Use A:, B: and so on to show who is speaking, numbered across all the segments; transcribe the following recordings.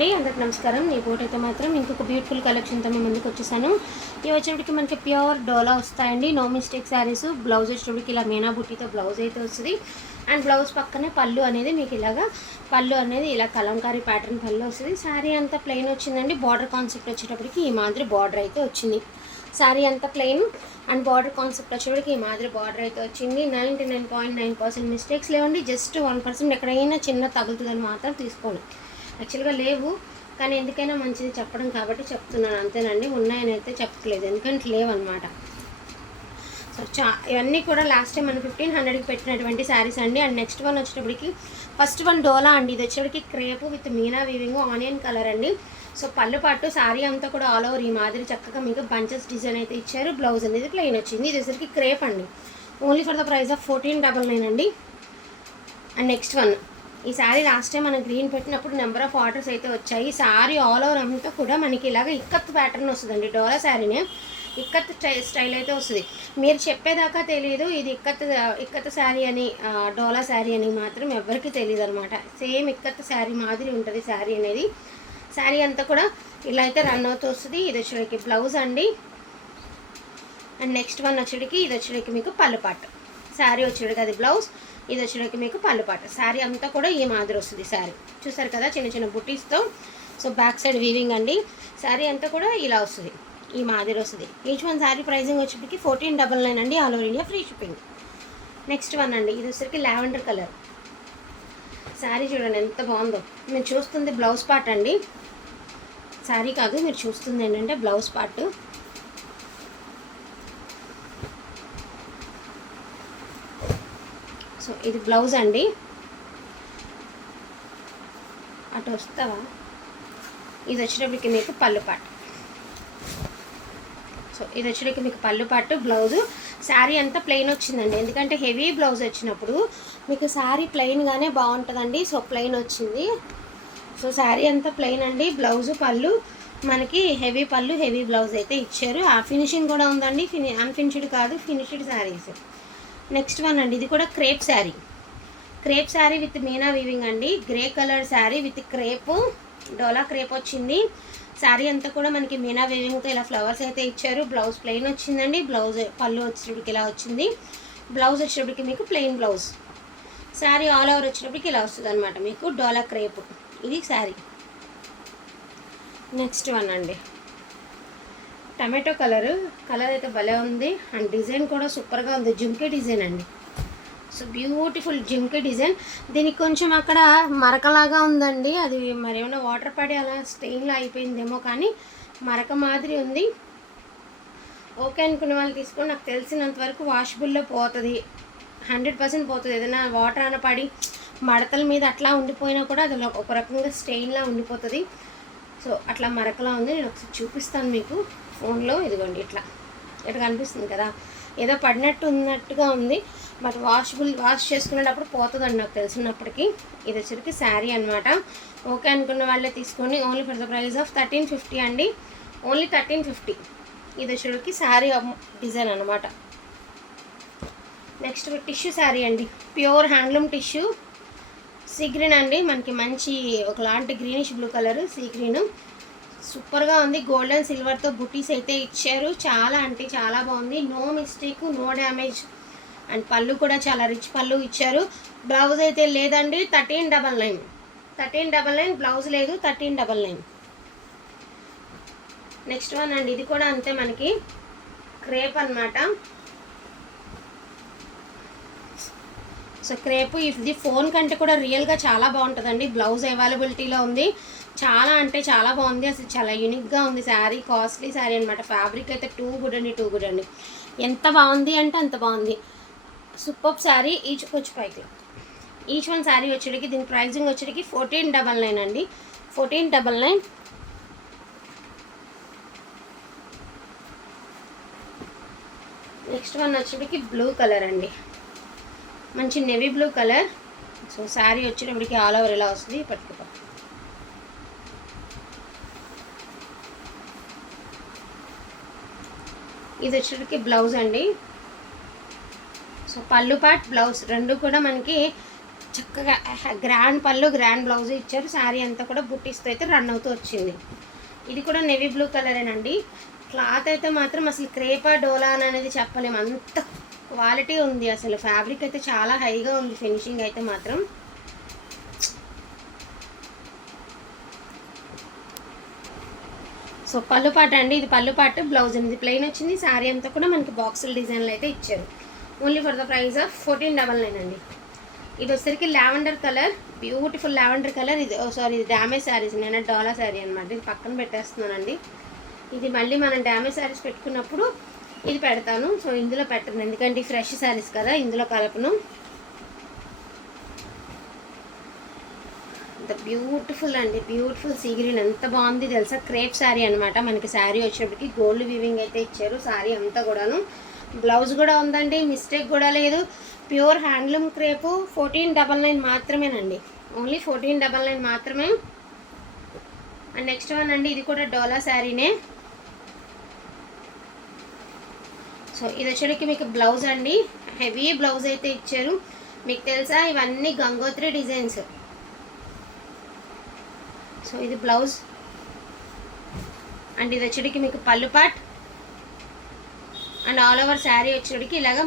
A: అండి. అందరికి నమస్కారం. నీ బోట్ అయితే మాత్రం ఇంకొక బ్యూటిఫుల్ కలెక్షన్తో మేము ముందుకు వచ్చేసాను. ఇవి వచ్చేటికి మనకి ప్యూర్ డోలా వస్తాయండి. నో మిస్టేక్ శారీస్ బ్లౌజ్ వచ్చేటికి ఇలా మీనా బుట్టితో బ్లౌజ్ అయితే వస్తుంది. అండ్ బ్లౌజ్ పక్కనే పళ్ళు అనేది మీకు ఇలాగా పళ్ళు అనేది ఇలా కలంకారీ ప్యాటర్న్ పళ్ళు వస్తుంది. శారీ అంతా ప్లెయిన్ వచ్చిందండి. బార్డర్ కాన్సెప్ట్ వచ్చేటప్పటికి ఈ మాదిరి బార్డర్ అయితే వచ్చింది. శారీ అంతా ప్లెయిన్ అండ్ బార్డర్ కాన్సెప్ట్ వచ్చేటికి ఈ మాదిరి బార్డర్ అయితే వచ్చింది. Ninety nine point nine percent mistakes లేవండి. జస్ట్ వన్ పర్సెంట్ ఎక్కడైనా చిన్న తగులుతుందని మాత్రం తీసుకోండి. యాక్చువల్గా లేవు. కానీ ఎందుకైనా మంచిది చెప్పడం కాబట్టి చెప్తున్నాను. అంతేనండి. ఉన్నాయని అయితే చెప్పట్లేదు. ఎందుకంటే లేవు అనమాట సో చా ఇవన్నీ కూడా లాస్ట్ టైం మనం ఫిఫ్టీన్ హండ్రెడ్కి పెట్టినటువంటి శారీస్ అండి. అండ్ నెక్స్ట్ వన్ వచ్చేటప్పటికి ఫస్ట్ వన్ డోలా అండి. ఇది వచ్చేటప్పటికి crepe with meena weaving onion colour అండి. సో పళ్ళు పాటు శారీ అంతా కూడా ఆల్ ఓవర్ ఈ మాదిరి చక్కగా మీకు బంచెస్ డిజైన్ అయితే ఇచ్చారు. బ్లౌజ్ అనేది ప్లెయిన్ వచ్చింది. ఇది వచ్చేసరికి క్రేప్ అండి. Only for the price of fourteen double nine అండి. And next one. ఈ శారీ లాస్ట్ టైం మనం గ్రీన్ పెట్టినప్పుడు నెంబర్ ఆఫ్ ఆర్డర్స్ అయితే వచ్చాయి. ఈ శారీ ఆల్ ఓవర్ అంతా కూడా మనకి ఇలాగ ఇక్కత్ ప్యాటర్న్ వస్తుందండి. డోలా శారీనే ఇక్కత్ స్టైల్ అయితే వస్తుంది. మీరు చెప్పేదాకా తెలియదు ఇది ఇక్కత్ ఇక్కత్ శారీ అని డోలా శారీ అని మాత్రం ఎవరికి తెలియదు అనమాట సేమ్ ఇక్కత్ శారీ మాదిరి ఉంటుంది శారీ అనేది. శారీ అంతా కూడా ఇలా అయితే రన్ అవుతూ వస్తుంది. ఇది వచ్చేటికి బ్లౌజ్ అండి. అండ్ నెక్స్ట్ వన్ వచ్చేటికి ఇది వచ్చేటికి మీకు పళ్ళు శారీ వచ్చేటికి అది బ్లౌజ్ ఇది వచ్చినాక మీకు పళ్ళు పాట శారీ అంతా కూడా ఈ మాదిరి వస్తుంది శారీ చూసారు కదా చిన్న చిన్న బుటీస్తో. సో బ్యాక్ సైడ్ వీవింగ్ అండి. శారీ అంతా కూడా ఇలా వస్తుంది. ఈ మాదిరి వస్తుంది. ఈచ్ వన్ శారీ ప్రైజింగ్ వచ్చేటికి ఫోర్టీన్ డబల్ నైన్ అండి. All over India free shipping next one అండి. ఇది వచ్చేసరికి లావెండర్ కలర్. శారీ చూడండి ఎంత బాగుందో. మీరు చూస్తుంది బ్లౌజ్ పార్ట్ అండి. శారీ కాదు మీరు చూస్తుంది ఏంటంటే బ్లౌజ్ పార్ట్. ఇది బ్లౌజ్ అండి. అటు వస్తావా? ఇది వచ్చేటప్పటికి మీకు పళ్ళు పాటు. సో ఇది వచ్చేటప్పటికి మీకు పళ్ళు పాటు బ్లౌజు. శారీ అంతా ప్లెయిన్ వచ్చిందండి. ఎందుకంటే హెవీ బ్లౌజ్ వచ్చినప్పుడు మీకు శారీ ప్లెయిన్గానే బాగుంటుందండి. సో ప్లెయిన్ వచ్చింది. సో శారీ అంతా ప్లెయిన్ అండి. బ్లౌజు పళ్ళు మనకి హెవీ పళ్ళు హెవీ బ్లౌజ్ అయితే ఇచ్చారు. ఆ ఫినిషింగ్ కూడా ఉందండి. ఫిని అన్ఫినిష్డ్ కాదు ఫినిష్డ్ శారీస్ నెక్స్ట్ వన్ అండి. ఇది కూడా crepe saree. Crepe saree with meena weaving అండి. Grey colour saree with crepe dola crepe వచ్చింది. శారీ అంతా కూడా మనకి మీనా వీవింగ్తో ఇలా ఫ్లవర్స్ అయితే ఇచ్చారు. బ్లౌజ్ ప్లెయిన్ వచ్చిందండి. బ్లౌజ్ పళ్ళు వచ్చేటప్పటికి ఇలా వచ్చింది. బ్లౌజ్ వచ్చేటప్పటికి మీకు plain blouse. Saree all over వచ్చేటప్పటికి ఇలా వస్తుంది అనమాట మీకు. డోలా క్రేప్. ఇది శారీ. నెక్స్ట్ వన్ అండి. Tomato colour. కలర్ అయితే భలే ఉంది. అండ్ డిజైన్ కూడా సూపర్గా ఉంది. జుంకే డిజైన్ అండి. So beautiful జిమ్కే design. దీనికి కొంచెం అక్కడ మరకలాగా ఉందండి. అది మరి ఏమైనా వాటర్ పడి అలా స్టెయిన్లో అయిపోయిందేమో కానీ మరక మాదిరి ఉంది. ఓకే అనుకునే వాళ్ళు తీసుకొని నాకు తెలిసినంత వరకు వాషబుల్లో పోతుంది. హండ్రెడ్ పర్సెంట్ పోతుంది. ఏదైనా వాటర్ అన పడి మడతల మీద అట్లా ఉండిపోయినా కూడా అది ఒక రకంగా స్టెయిన్లా ఉండిపోతుంది. సో అట్లా మరకలా ఉంది. నేను ఒకసారి చూపిస్తాను మీకు. ఫోన్లో ఇదిగోండి ఇట్లా. ఇట్లా కనిపిస్తుంది కదా? ఏదో పడినట్టు ఉన్నట్టుగా ఉంది. బట్ వాషబుల్ వాష్ చేసుకునేటప్పుడు పోతుందండి నాకు తెలిసినప్పటికీ. ఇది వచ్చరికి శారీ అనమాట ఓకే అనుకున్న వాళ్ళే తీసుకోండి. Only for the price of thirteen fifty అండి. Only thirteen fifty. ఇది వచ్చరికి శారీ డిజైన్ అనమాట నెక్స్ట్ టిష్యూ శారీ అండి. Pure handloom tissue. Sea green అండి. మనకి మంచి ఒకలాంటి greenish blue colour. Sea green. సూపర్గా ఉంది. గోల్డ్ అండ్ సిల్వర్తో బుటీస్ అయితే ఇచ్చారు. చాలా అంటే చాలా బాగుంది. No mistake no damage. And పళ్ళు కూడా చాలా రిచ్ పళ్ళు ఇచ్చారు. బ్లౌజ్ అయితే లేదండి. Thirteen double nine. Thirteen double nine. Blouse లేదు. Thirteen double nine. Next one అండి. ఇది కూడా అంతే మనకి. క్రేప్ అన్నమాట. సో క్రేప్ ఇది ఫోన్ కంటే కూడా రియల్గా చాలా బాగుంటుందండి. బ్లౌజ్ అవైలబిలిటీలో ఉంది. చాలా అంటే చాలా బాగుంది. అసలు చాలా యూనిక్గా ఉంది. శారీ కాస్ట్లీ శారీ అనమాట ఫ్యాబ్రిక్ అయితే టూ గుడ్ అండి టూ గుడ్ అండి. ఎంత బాగుంది అంటే అంత బాగుంది. సూపర్ శారీ ఈచ్ వచ్చి పైకి ఈచ్ వన్ శారీ వచ్చేటికి దీని ప్రైజింగ్ వచ్చేటికి ఫోర్టీన్ డబల్ నైన్ అండి. Fourteen double nine next one వచ్చేటికి blue colour అండి. మంచి navy blue colour so saree వచ్చేటప్పటికి ఆల్ ఓవర్ ఇలా వస్తుంది. పట్టుకుపో. ఇది వచ్చేటప్పటికి బ్లౌజ్ అండి. సో పళ్ళు పాట్ బ్లౌజ్ రెండు కూడా మనకి చక్కగా గ్రాండ్ పళ్ళు గ్రాండ్ బ్లౌజ్ ఇచ్చారు. శారీ అంతా కూడా బుట్టిస్తూ అయితే రన్ అవుతూ వచ్చింది. ఇది కూడా నెవీ బ్లూ కలరేనండి. క్లాత్ అయితే మాత్రం అసలు క్రేపా డోలా అనేది చెప్పలేము. అంత క్వాలిటీ ఉంది అసలు. ఫ్యాబ్రిక్ అయితే చాలా హైగా ఉంది. ఫినిషింగ్ అయితే మాత్రం. సో పళ్ళు పాట అండి ఇది పళ్ళు పాట బ్లౌజ్ అనేది ప్లెయిన్ వచ్చింది శారీ అంతా కూడా మనకి బాక్సుల డిజైన్లు అయితే ఇచ్చారు. Only for the price of fourteen double nine అండి. ఇది వచ్చేసరికి lavender colour beautiful lavender colour. ఇది oh, సారీ ఇది డ్యామేజ్ శారీస్ నేను డాలా శారీ అనమాట ఇది పక్కన పెట్టేస్తున్నానండి. ఇది మళ్ళీ మనం డ్యామేజ్ శారీస్ పెట్టుకున్నప్పుడు ఇది పెడతాను. సో ఇందులో పెట్టను. ఎందుకంటే ఫ్రెష్ శారీస్ కదా ఇందులో కలపను. బ్యూటిఫుల్ అండి. బ్యూటిఫుల్ సీ గ్రీన్ ఎంత బాగుంది తెలుసా? క్రేప్ శారీ అనమాట మనకి శారీ వచ్చేటప్పటికి గోల్డ్ వీవింగ్ అయితే ఇచ్చారు. శారీ అంతా కూడాను. బ్లౌజ్ కూడా ఉందండి. మిస్టేక్ కూడా లేదు. Pure handloom crepe fourteen double nine మాత్రమేనండి. ఓన్లీ ఫోర్టీన్ డబల్ నైన్ మాత్రమే. అండ్ నెక్స్ట్ వన్ అండి ఇది కూడా డోలా శారీనే సో ఇది వచ్చేటికి మీకు బ్లౌజ్ అండి. హెవీ బ్లౌజ్ అయితే ఇచ్చారు. మీకు తెలుసా? ఇవన్నీ గంగోత్రి డిజైన్స్ సో ఇది బ్లౌజ్. అండ్ ఇది వచ్చేటికి మీకు పళ్ళు పాట్ అండ్ ఆల్ ఓవర్ శారీ వచ్చేటికి ఇలాగ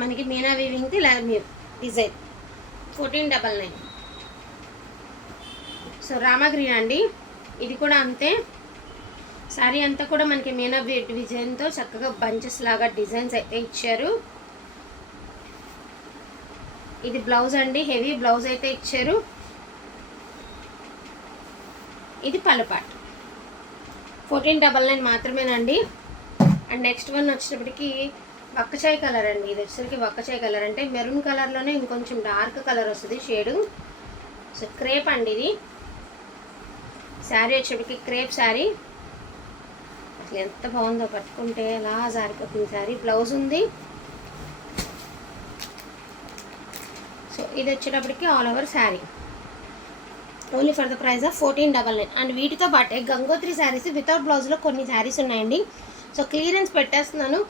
A: మనకి మీనా వీవింగ్ది ఇలా design fourteen double nine so రామగ్రీన్ అండి. ఇది కూడా అంతే. శారీ అంతా కూడా మనకి మీనా డిజైన్తో చక్కగా బంచెస్ లాగా డిజైన్స్ అయితే ఇచ్చారు. ఇది బ్లౌజ్ అండి. హెవీ బ్లౌజ్ అయితే ఇచ్చారు. ఇది పళ్ళపాట్ ఫోర్టీన్ డబల్ నైన్ మాత్రమేనండి. అండ్ నెక్స్ట్ వన్ వచ్చేటప్పటికి వక్కచాయ్ కలర్ అండి. ఇది వచ్చేసరికి వక్కచాయ్ కలర్ అంటే మెరూన్ కలర్లోనే ఇంకొంచెం డార్క్ కలర్ వస్తుంది షేడు సో క్రేప్ అండి ఇది. శారీ వచ్చేటికి క్రేప్ శారీ అసలు ఎంత బాగుందో పట్టుకుంటే అలా జారిపోతుంది శారీ బ్లౌజ్ ఉంది. సో ఇది వచ్చేటప్పటికి all over saree only for the price of fourteen double nine. And వీటితో పాటే గంగోత్రి శారీస్ వితౌట్ బ్లౌజ్లో కొన్ని శారీస్ ఉన్నాయండి. సో క్లియరెన్స్ పెట్టేస్తున్నాను.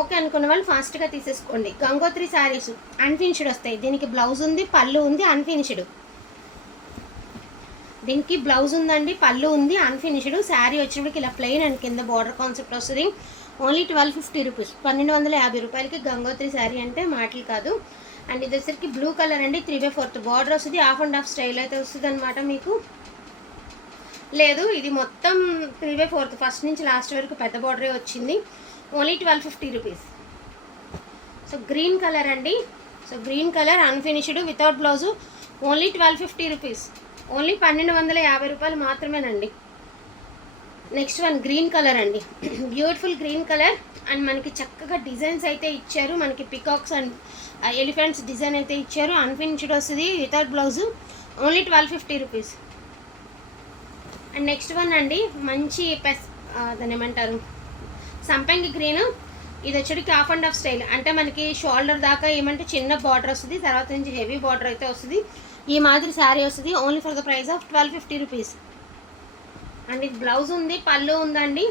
A: ఓకే అనుకున్న వాళ్ళు ఫాస్ట్గా తీసేసుకోండి. గంగోత్రి శారీస్ అన్ఫినిష్డ్ వస్తాయి. దీనికి బ్లౌజ్ ఉంది పళ్ళు ఉంది అన్ఫినిష్డ్ దీనికి బ్లౌజ్ ఉందండి పళ్ళు ఉంది అన్ఫినిష్డ్ శారీ వచ్చినప్పటికి ఇలా ప్లెయిన్ అండ్ కింద బార్డర్ కాన్సెప్ట్ వస్తుంది. ఓన్లీ ట్వెల్వ్ ఫిఫ్టీ రూపీస్ పన్నెండు వందల యాభై రూపాయలకి గంగోత్రి శారీ అంటే మాటలు కాదు. అండ్ ఇది వచ్చరికి బ్లూ కలర్ అండి త్రీ బై ఫోర్త్ బార్డర్ వస్తుంది హాఫ్ అండ్ హాఫ్ స్టైల్ అయితే వస్తుంది అనమాట మీకు. లేదు ఇది మొత్తం త్రీ బై ఫోర్త్ ఫస్ట్ నుంచి లాస్ట్ వరకు పెద్ద బార్డరే వచ్చింది. Only twelve fifty rupees so green colour అండి. So green colour unfinished without blouse only twelve fifty rupees only పన్నెండు వందల యాభై రూపాయలు మాత్రమేనండి. నెక్స్ట్ వన్ గ్రీన్ కలర్ అండి. Beautiful green colour. అండ్ మనకి చక్కగా డిజైన్స్ అయితే ఇచ్చారు. మనకి పికాక్స్ అండ్ ఎలిఫెంట్స్ డిజైన్ అయితే ఇచ్చారు. అన్ఫినిష్డ్ వస్తుంది without blouse only twelve fifty rupees and next one అండి మంచి పెస్ దాని ఏమంటారు? సంపంగి గ్రీన్ ఇది వచ్చేటికి హాఫ్ అండ్ హాఫ్ స్టైల్ అంటే మనకి షోల్డర్ దాకా ఏమంటే చిన్న బార్డర్ వస్తుంది తర్వాత నుంచి హెవీ బార్డర్ అయితే వస్తుంది. ఈ మాదిరి శారీ వస్తుంది. Only for the price of twelve fifty rupees and ఇది బ్లౌజ్ ఉంది పళ్ళు ఉందండి.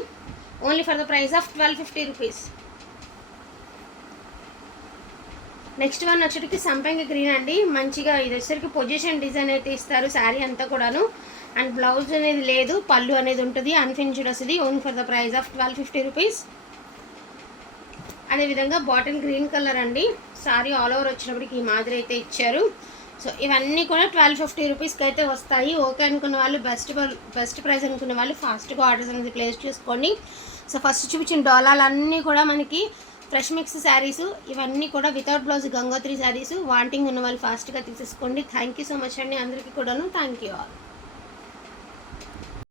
A: Only for the price of twelve fifty rupees next one వచ్చేటికి సంపంగి గ్రీన్ అండి. మంచిగా ఇది వచ్చేసరికి పొజిషన్ డిజైన్ అయితే ఇస్తారు శారీ అంతా కూడాను. అండ్ బ్లౌజ్ అనేది లేదు పళ్ళు అనేది ఉంటుంది అన్ఫినిష్డ్ వస్తుంది. Only for the price of twelve fifty rupees అదేవిధంగా బాటిల్ గ్రీన్ కలర్ అండి. శారీ ఆల్ ఓవర్ వచ్చినప్పటికి ఈ మాదిరి అయితే ఇచ్చారు. సో ఇవన్నీ కూడా ట్వెల్వ్ ఫిఫ్టీ రూపీస్కి అయితే వస్తాయి. ఓకే అనుకున్న వాళ్ళు బెస్ట్ బెస్ట్ ప్రైస్ అనుకున్న వాళ్ళు ఫాస్ట్గా ఆర్డర్స్ అనేది ప్లేస్ చేసుకోండి. సో ఫస్ట్ చూపించిన డోలాలన్నీ కూడా మనకి ఫ్రెష్ మిక్స్ శారీస్ ఇవన్నీ కూడా without blouse Gangotri sarees wanting ఉన్న వాళ్ళు ఫాస్ట్గా తీసేసుకోండి. థ్యాంక్ యూ సో మచ్ అండి అందరికీ కూడాను. Thank you all.